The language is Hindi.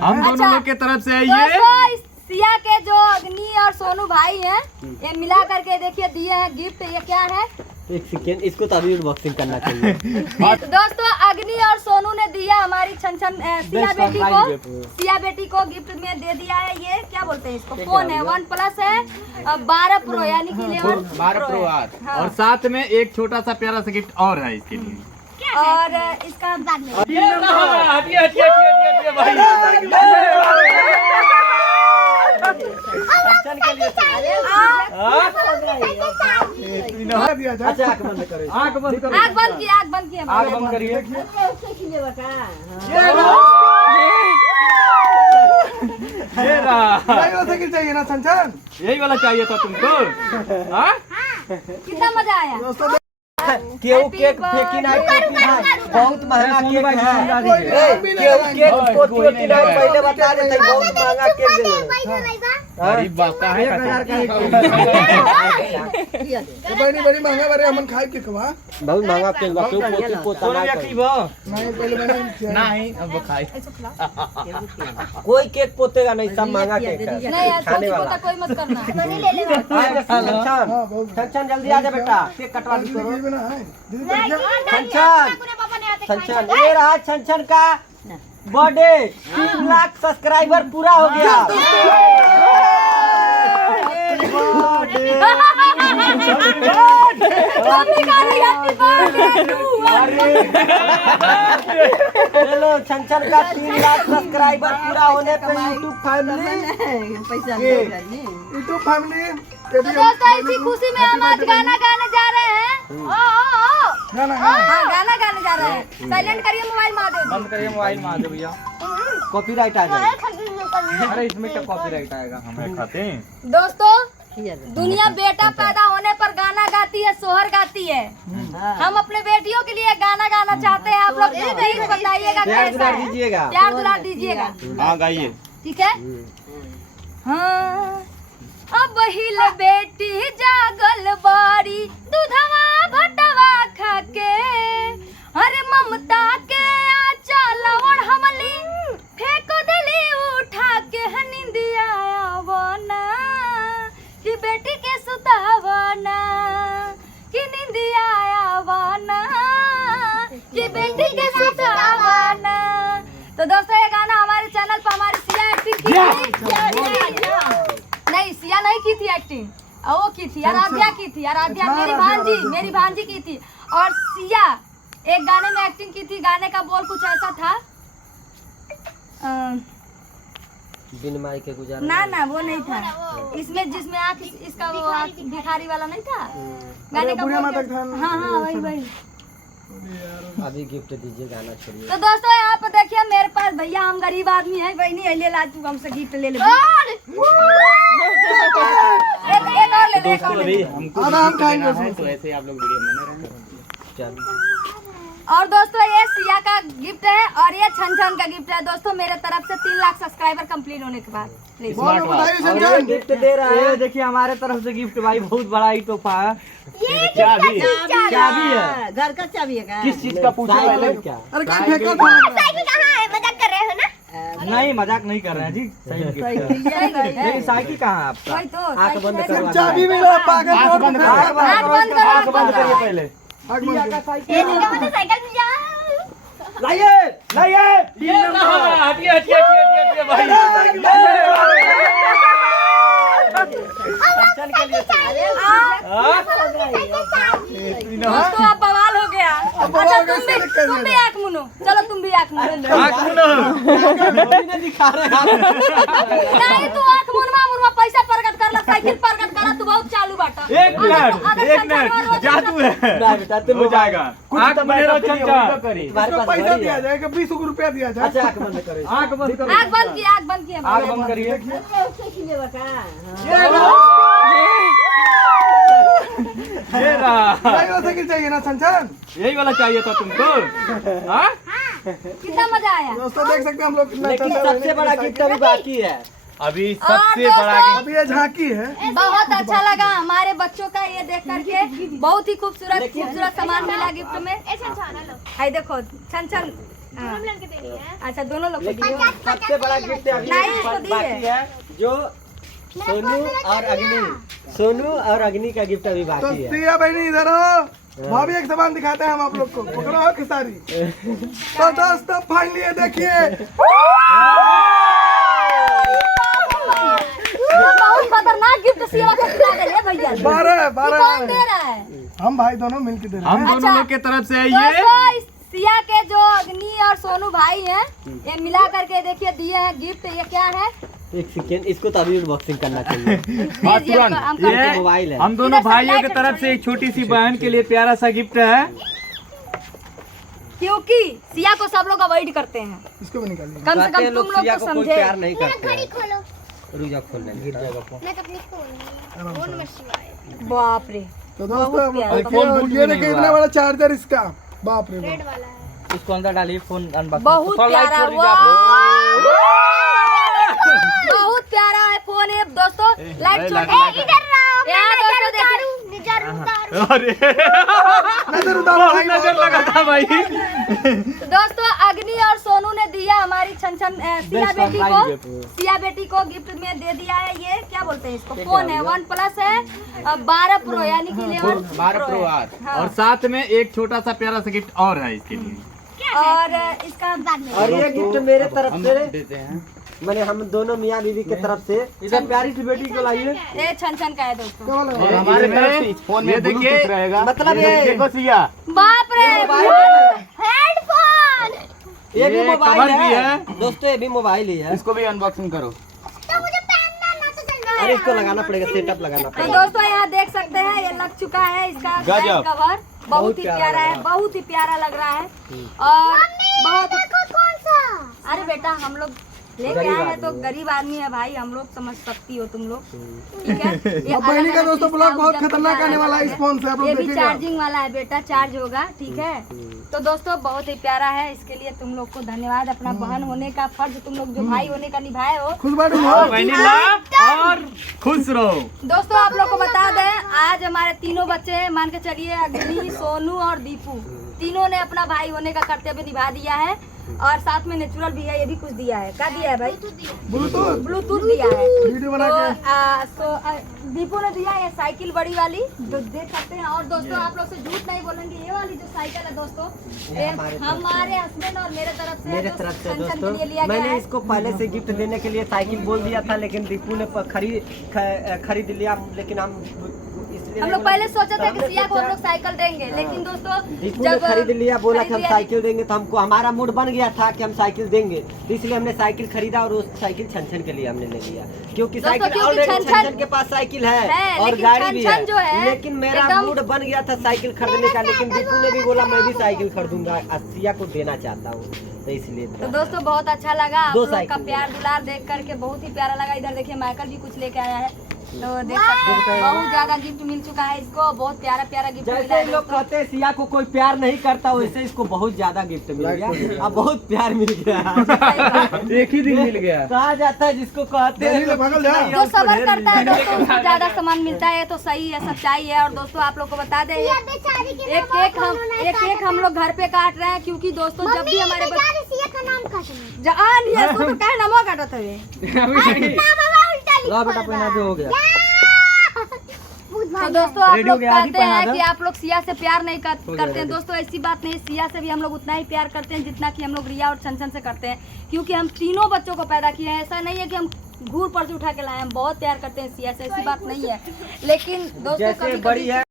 हम दोनों लोग के तरफ से ये सिया के जो अग्नि और सोनू भाई हैं, ये मिला करके देखिए दिए हैं गिफ्ट। ये क्या है? एक सेकेंड, इसको तो अभी अनबॉक्सिंग करना चाहिए। दोस्तों अग्नि और सोनू ने दिया हमारी छन सिया बेटी को गिफ्ट में दे दिया है। ये क्या बोलते हैं इसको? फोन है, OnePlus है 12 Pro यानी कि 12 Pro R। और साथ में एक छोटा सा प्यारा सा गिफ्ट और है इसके लिए। और इसका बाद में अच्छा आँख बंद करो, आँख बंद करो, आँख बंद किए, आँख बंद किए, आँख बंद करिए। ये रहा, चाहिए ना छन, यही वाला चाहिए था तुमको। हाँ? कितना मजा आया? केहू केक फेंकी नहीं, बहुत महंगा केक है। केहू केक पोतियो की नहीं, पहले बता देते बहुत महंगा केक दे। गरीब बाप का है बड़ी महंगा बारे हमन खाए के कबा बहुत महंगा केक बा। केहू पोती पोता नहीं नहीं पहले मैंने नहीं, अब खाए। कोई केक पोतेगा नहीं, सब महंगा केक है नहीं यार, खाने वाला। कोई मत करना। छन जल्दी आ जा बेटा, केक कटवा दी करो। ना है दीदी छन ये रहा छन का बर्थडे। 3 लाख सब्सक्राइबर पूरा हो गया। चलो छन का 3 लाख सब्सक्राइबर पूरा होने पे यूट्यूब फैमिली तो दोस्तों इसी खुशी में हम आज गाना गाने जा रहे हैं। गाना गाना गाने जा रहे हैं। साइलेंट करिए मोबाइल महादेव। बंद करिए मोबाइल महादेव भैया। कॉपीराइट आ जाए। अरे इसमें क्या कॉपीराइट आएगा? हमें खाते हैं। दोस्तों दुनिया बेटा पैदा होने पर गाना गाती है, सोहर गाती है। हम अपने बेटियों के लिए गाना गाना चाहते हैं। आप लोग प्लीज बताइएगा कैसा है। दीजिएगा, प्यार दुलार दीजिएगा। हाँ गाइए। ठीक है। हाँ अब हिल बेटी जागल बारी दूधवा भटवा खाके, अरे ममता के आंचल ओढ़ हमली फेंक दिली उठा के। नींदिया आवना कि बेटी के सुतावना, कि नींदिया आवना कि बेटी के सुतावना। तो दोस्तों ये गाना हमारे चैनल पर हमारी सिया एक्टिंग की नहीं, सिया नहीं की थी एक्टिंग, वो की थी आराध्या की थी। आराध्या मेरी भांजी की थी। और सिया एक गाने में एक्टिंग की थी। गाने का बोल कुछ ऐसा था, बिन माई के गुजारा ना वो नहीं था। इसमें जिसमें आँख इसका वो आँख भिखारी वाला नहीं था गाने का बोल। हाँ वही। अभी गिफ्ट दीजिए, गाना छोड़िए। तो दोस्तों यहाँ पे देखिए मेरे पास, भैया हम गरीब आदमी हैं, वही नहीं ले ला तू हमसे गिफ्ट ले ले। एक और ले ले। हमको हम खाएंगे तो ऐसे आप लोग वीडियो बना रहे हैं। और दोस्तों ये सिया का गिफ्ट है और ये छन का गिफ्ट है। दोस्तों मेरे तरफ से 3 लाख सब्सक्राइबर कंप्लीट होने के बाद गिफ्ट दे रहा है। देखिए हमारे तरफ से गिफ्ट भाई बहुत बड़ा ही तोहफा है। चाबी है, घर का चाबी है। किस चीज का पूछा पहले? क्या? अरे क्या फेंका था? साइकिल कहाँ है? मजाक कर रहे हो ना? नहीं मजाक नहीं कर रहे हैं जी, सही गिफ्ट है। मेरी साइकिल कहाँ है आपका? वही तो आँख बंद करो। चाबी मिला पागल। आँख बंद करो, आँख बंद करिए पहले। ये मोटरसाइकिल मिल जा। लाइए हटिए हटिए भाई। दोस्तों अब बवाल हो गया। अच्छा तुम भी आँख मुनो, चलो तुम भी आँख मुनो। दिखा रहे नहीं तू आँख मुनवा पैसा प्रकट कर ला, साइकिल प्रकट करा, तू बहुत चालू बाटा। एक मिनट जादू है, बेटा तुम हो जाएगा। आँख बंद करो चंचा। पैसा दिया जाएगा, 20 रुपया दिया जाए। अच्छा आँख बंद करो। आँख बंद करो, आँख बंद किए, आँख बंद किए। आँख बंद करिए। ये रहा, चाहिए ना छन, यही वाला चाहिए था तुमको। हाँ? कितना मजा आया? दोस्तों देख सकते हैं हम लोग कितना लेकिन सबसे बड़ा गिफ्ट अभी बाकी है। अभी सबसे बड़ा अभी ये झांकी है। बहुत अच्छा लगा हमारे बच्चों का ये देख करके। बहुत ही खूबसूरत सामान मिला गिफ्ट में। आई देखो छन हाँ। अच्छा दोनों लोग को लेकिन दिए। सबसे बड़ा गिफ्ट अभी नहीं, इसको दिए। बाकी है, जो सोनू और अग्नि का गिफ्ट अभी तो बाकी है। सिया बहनी इधर आओ, भाभी एक सामान दिखाते हैं हम आप लोग को, पकड़ो हो खिसारी। तो दोस्तों फाइनली ये देखिए, बहुत खतरनाक गिफ्ट सिया को खिला दे रे भैया। 12 कौन दे रहा है? हम भाई दोनों मिलके दे रहे हम हैं। दोनों अच्छा। लोग की तरफ से है ये दोस्तों इस सिया के जो अग्नि और सोनू भाई हैं, ये मिला करके देखिए दिए हैं गिफ्ट। ये क्या है? एक सेकेंड, इसको तो अभी अनबॉक्सिंग करना चाहिए। और ये तुरंत हम करते हैं। मोबाइल है। हम दोनों इधर भाइयों की sunlight तरफ से एक छोटी सी बहन के लिए प्यारा सा गिफ्ट है। क्योंकि सिया को सब लोग अवॉइड करते हैं, इसको भी निकालिए। कम से कहते कम हैं तुम लोग सिया तो को कोई समझे। प्यार नहीं करते हैं। खोलो रुजा खोलना गिर जाएगा फोन। मैं तो अपनी खोल बाप रे, तो दोस्तों प्यारा। ये देखिए इतना बड़ा चार्जर इसका, बाप रे बाप। वाला है। इसको अंदर डालिए, फोन अनबॉक्स बहुत प्यारा। बहुत प्यारा है फोन है दोस्तों। लाइट छोड़ इधर रहो, यहाँ दोस्तों देखिए। नजर उतारो। अरे नजर उतारो भाई, नजर लगा था भाई। तो दोस्तों अग्नि और सोनू ने दिया हमारी छनछन सिया बेटी को। सिया बेटी को गिफ्ट में दे दिया है ये क्या बोलते हैं इसको, फोन है OnePlus है 12 Pro यानी कि 12 Pro है। हाँ। और साथ में एक छोटा सा प्यारा सा गिफ्ट और है इसके लिए। और इसका और ये गिफ्ट मेरे तरफ हम से, देते हैं। मैंने हम दोनों मियाँ बीवी की तरफ से इसे प्यारी सी बेटी को लाइए। ये छनछन का है दोस्तों। और हमारे तरफ से इस फोन में देखिए रहेगा, मतलब ये देखो सिया, बाप रे, हेडफोन। ये भी ये मोबाइल कवर भी है है। दोस्तों, ये भी मोबाइल ही है। इसको भी अनबॉक्सिंग करो। तो मुझे पहनना ना तो चलना अरे इसको लगाना पड़ेगा, सेटअप लगाना तो पड़ेगा। दोस्तों यहाँ देख सकते हैं ये लग चुका है इसका गजब। कवर। बहुत ही प्यारा है, बहुत ही प्यारा लग रहा है। और बहुत कौन सा? अरे बेटा हम लोग लेके आए हैं तो गरीब आदमी है भाई, हम लोग समझ सकती हो तुम लोग, ठीक है। ये अब बहनी का अलग-अलग दोस्तों चीज ब्लॉग का बहुत ऊर्जा खतरनाक प्रदान आने वाला है, करता इस फोन से आप लोग ये भी देखिएगा। चार्जिंग वाला है बेटा, चार्ज होगा, ठीक है। तो दोस्तों बहुत ही प्यारा है, इसके लिए तुम लोग को धन्यवाद। अपना बहन होने का फर्ज तुम लोग जो भाई होने का निभाए हो। खुश बाटू हो। वनीला और खुश रहो। दोस्तों आप लोग को बता दें आज हमारे तीनों बच्चे हैं, मान के चलिए अग्नि, सोनू और दीपू, तीनों ने अपना भाई होने का कर्तव्य निभा दिया है। और साथ में नेचुरल भी है, ये भी कुछ दिया है। क्या दिया है भाई? ब्लूटूथ ब्लूटूथ दिया है। वीडियो बना के। दीपू ने दिया ये साइकिल बड़ी वाली, जो देख सकते हैं। और दोस्तों आप लोग से झूठ नहीं बोलेंगे, ये वाली जो साइकिल है दोस्तों, ये हमारे हस्बैंड और मेरे तरफ से मेरे जो तरफ से छनछन के दोस्तों, लिए लिया गया मैंने है। इसको पहले से गिफ्ट देने के लिए साइकिल बोल दिया था, लेकिन दीपू ने खरीद लिया। लेकिन हम इसलिए हम नहीं लोग बोला। पहले सोचा था कि हमने सिया को हम सोचा- लोग साइकिल देंगे, लेकिन दोस्तों दीपू ने खरीद लिया, बोला कि हम साइकिल देंगे, तो हमको हमारा मूड बन गया था कि हम साइकिल देंगे, तो इसलिए हमने साइकिल खरीदा। और उस साइकिल छनछन के लिए हमने ले लिया, क्योंकि दोस्तों, साइकिल क्योंकि ऑलरेडी छनछन छनछन के पास साइकिल है, है और लेकिन गाड़ी भी छनछन जो है, लेकिन मेरा एकदम- मूड बन गया था साइकिल खरीदने का। लेकिन दीपू ने भी बोला मैं भी साइकिल खरीदूंगा, सिया को देना चाहता हूँ, तो इसलिए तो दोस्तों बहुत अच्छा लगा आप दो लोग का साइकिल प्यार दुलार देख करके, बहुत ही प्यारा लगा। इधर देखिए माइकल भी कुछ लेके आया है, तो देख सकते हैं बहुत ज्यादा गिफ्ट मिल चुका है इसको, बहुत प्यारा प्यारा गिफ्ट मिला जैसे है लोग दोस्तों। कहते हैं सिया को कोई प्यार नहीं करता, वैसे इसको बहुत ज्यादा गिफ्ट मिल गया, अब बहुत प्यार मिल गया। एक ही दिन मिल गया। कहा जाता है जिसको कहते हैं दलील भागल जा। जो सबर करता है दोस्तों उसको ज्यादा सामान मिलता है, तो सही है, सच्चाई है। और दोस्तों आप लोग को बता दें बेचारी के एक केक हम लोग घर पे काट रहे हैं, क्योंकि दोस्तों जब भी हमारे बेचारी सिया का नाम काटना। जान ये तो कहे नमो काटत है। नाम बाबा उल्टा ला बेटा पहना दे, हो गया। तो दोस्तों आप रेडी हो लोग गया, आदि कहते हैं पहना कि दो। आप लोग सिया से प्यार नहीं करते हैं। दोस्तों ऐसी बात नहीं, सिया से भी हम लोग उतना ही प्यार करते हैं जितना कि हम लोग रिया और छनछन से करते हैं, क्योंकि हम तीनों बच्चों को पैदा किए हैं। ऐसा नहीं है कि हम घूर पर से उठा के लाए, हम बहुत प्यार करते हैं सिया से, ऐसी बात नहीं है। लेकिन दोस्तों जैसे कभी बड़ी है